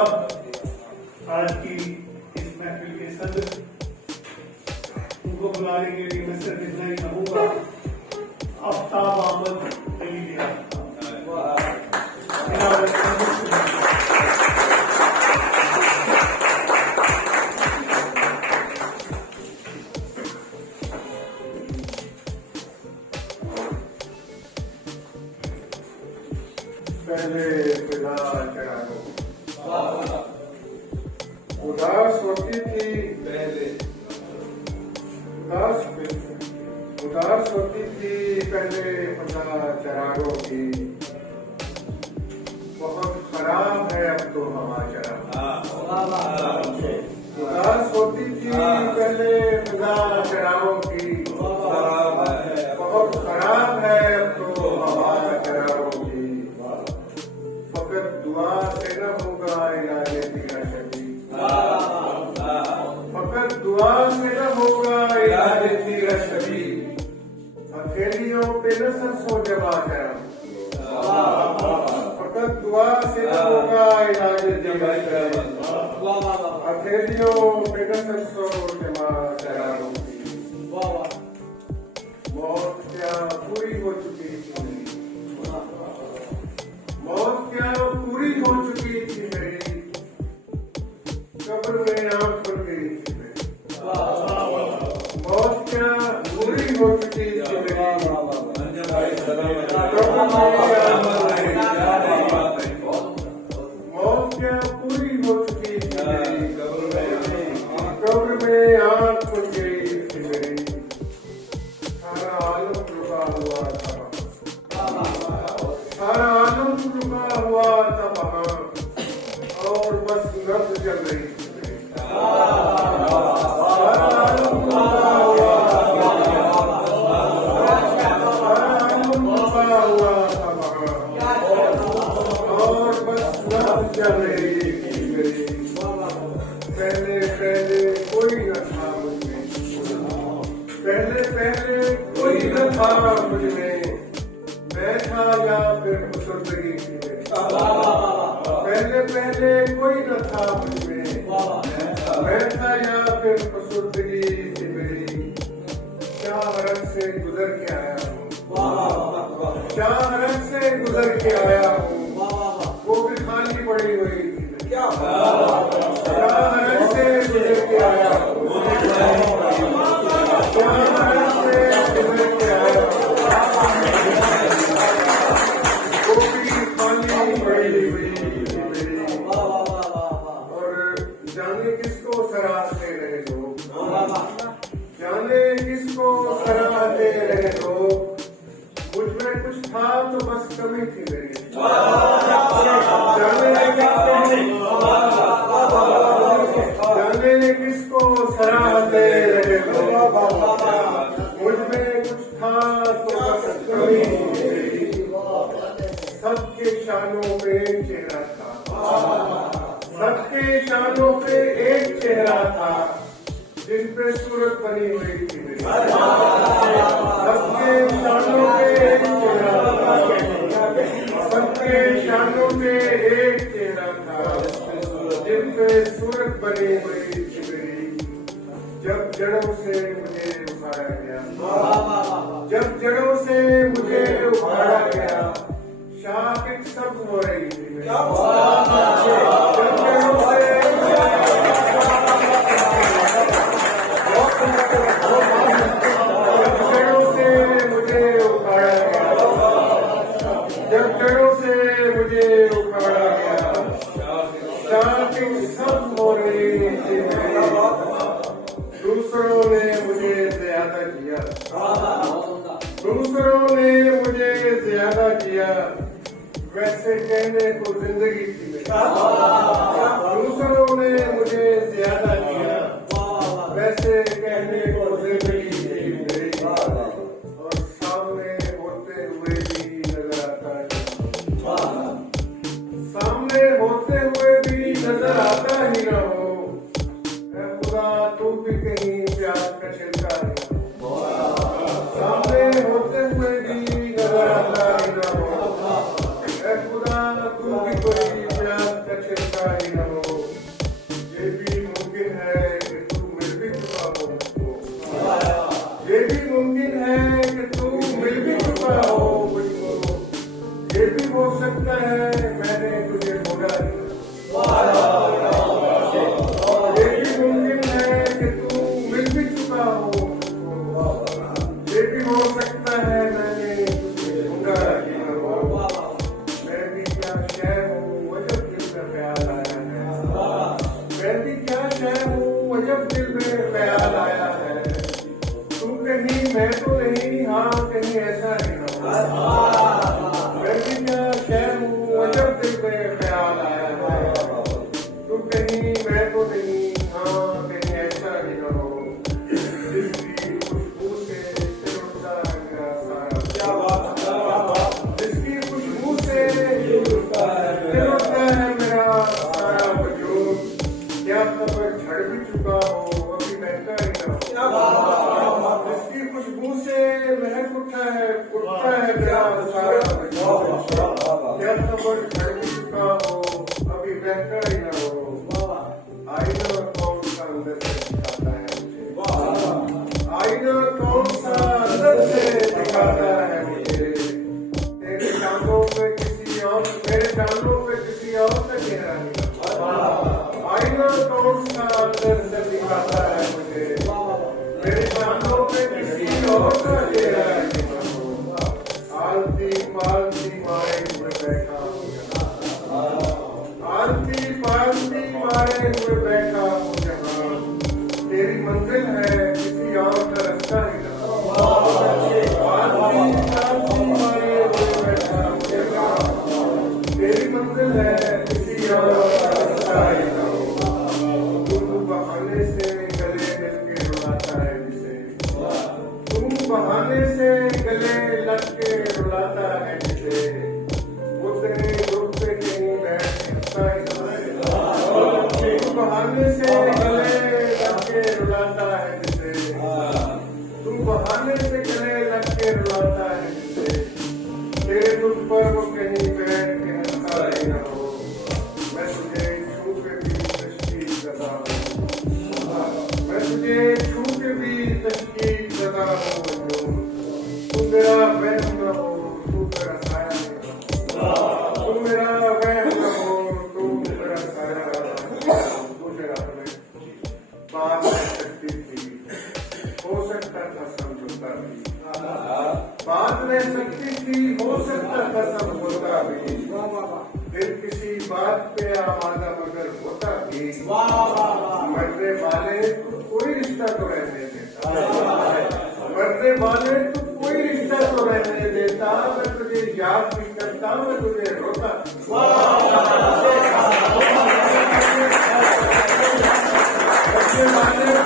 आज की इस महफिल के सदर उनको बुलाने के लिए मैं सिर्फ इतना ही कहूँगा, आफ्ताब अहमद अली लिया। पहले फिदा चढ़ाओ, उदास होती थी पहले, उदास होती थी पहले फिदा चरागों की, बहुत खराब है अब तो हवा चराग। उदास होती थी पहले फिदा चरागों की, बहुत खराब है अब तो हवा चरागों की। फकत दुआ से न होगा इलाज तेरा शबी, फकत दुआ से न होगा इलाज तेरा शबी। हथेलियों पे न सरसों जमा करा, फकत दुआ से न होगा इलाज तेरा शबी। हथेलियों पे न सरसों जमा करा। मौत क्या पूरी हो चुकी थी मेरी, मौत क्या पूरी हो चुकी थी मेरी, कब्र में आंख खुल गई थी मेरी। मौत क्या पूरी हो चुकी थी मेरी, कब्र में आंख खुल गई थी। मौत क्या पूरी हो चुकी थी मेरी, कब्र में आंख खुल गई थी मेरी। सारा आलम रुका हुआ था, सारा आलम रुका हुआ था वहाँ, और बस नब्ज चल रही थी। सारा आलम रुका हुआ था, सारा आलम रुका हुआ था वहाँ, और बस नब्ज चल रही थी मेरी। पहले पहले कोई न था मुझमें, पहले पहले कोई न था मुझमें, मैं था या फिर बुजुर्गी थी मेरी। पहले पहले कोई न था मुझमें, मैं था या फिर बुजुर्गी थी मेरी। क्या रंग से गुजर के आया हूँ, क्या रंग से गुजर के आया हूँ, वो भी खाली पड़ी हुई थी मेरी। क्या रंग से गुजर के आया हूँ, क्या रंग से गुजर के आया हूँ, वो भी खाली पड़ी हुई थी मेरी। और जाने किसको सराहते रहे लोग, जाने किसको सराहते रहे लोग, मुझ में कुछ था तो बस कमी थी मेरी। जाने किसको सराहते रहे लोग, मुझ में कुछ था तो बस कमी थी मेरी। सबके शानों पे एक चेहरा था, सबके शानों पे एक चेहरा था, जिन पे सूरत बनी हुई थी मेरी। सबके शानों पे एक चेहरा था, सबके शानों पे एक चेहरा था, जिन पे सूरत बनी हुई थी मेरी। जब जड़ों से मुझे उखाड़ा गया, जब जड़ों से मुझे उखाड़ा गया, शाकिर सब हो रही थी मेरी। जब जड़ों से मुझे उखाड़ा गया, जब जड़ों से मुझे उखाड़ा गया, शाकिर सब हो रही थी मेरी। दूसरों ने मुझे ज्यादा किया, दूसरों ने मुझे ज्यादा किया, वैसे कहने को जिंदगी थी मेरी। दूसरों ने मुझे ज्यादा किया, वैसे कहने को जिंदगी थी मेरी। और सामने होते हुए भी नजर आता है, सामने होते हुए भी नजर आता ही ना हो। ऐ खुदा तू भी कहीं प्यार का छिलका है, सामने होते हुए भी नजर आता ही ना हो। ऐ खुदा तू भी कोई प्यार का छिलका ही ना हो। ये भी हो सकता है मैंने तुझे बोला नहीं। ये भी मुमकिन है कि तू मिल भी चुका हो। ये भी हो सकता है मैंने तुझे ढूंढा ही न हो। मैं भी क्या शय हूँ अजब दिल में ख्याल आया है। मैं भी क्या शय हूँ अजब दिल में ख्याल आया है। तू कहीं मैं तो नहीं, हाँ कहीं ऐसा ही न हो। मैं भी क्या शय हूँ अजब दिल में ख्याल आया है। तू कहीं मैं तो नहीं, हाँ कहीं ऐसा ही न हो। जिसकी खुशबू से दिल उठता है मेरा सारा। क्या बात है, जिसकी खुशबू से दिल उठता है मेरा सारा वजूद। क्या खबर झड़ भी चुका हो अभी महका ही न हो। जिसकी खुशबू से महक उठता है मेरा सारा वजूद। क्या खबर झड़ भी चुका हो अभी महका ही न हो। आईना कौन सा अंदर से दिखाता है मुझे। आईना कौन सा अंदर से दिखाता है मुझे। तेरे टांगों पे किसी और, मेरे टांगों पे किसी और का चेहरा नहीं। आईना कौन सा अंदर से दिखाता है मुझे। मेरे टांगों पे किसी और का चेहरा नहीं। आलती पालती मारे हुए बैठा हूँ जहाँ। आलती पालती मारे हुए बैठा हूँ जहाँ। तेरी मंजिल है किसी और का रास्ता ही ना। आलती पालती मारे हुए बैठा हूँ जहाँ। तेरी मंजिल है किसी और का रास्ता ही ना। तू बहाने से गले मिल के रुलाता है जिसे। तू बहाने से गले लग के रुलाता है जिसे। वो तेरे दुख पे कहीं बैठ के हंसता ही ना। तू बहाने से गले लग के रुलाता है जिसे। तू बहाने से गले लग के रुलाता है जिसे। तेरे दुख पर वो कहीं बैठ के हंसता ही ना हो। मैं तुझे छू के भी तशकील ज़दा हूँ। मैं तुझे छू के भी तशकील ज़दा हूँ। तू मेरा वहम न हो, तू मेरा साया नहीं। तू मेरा वहम न हो, तू मेरा साया नहीं। तू मेरा हमें बात कर सकती थी, हो सकता था समझौता भी। बात रह सकती थी, हो सकता था समझौता भी। दिल किसी बात पे आमादा मगर होता भी। मरने वाले तो कोई रिश्ता तो रहने देता। मरने वाले तो कोई रिश्ता तो रहने देता। मैं तुझे याद भी करता, मैं तुझे रोता। मरने वाले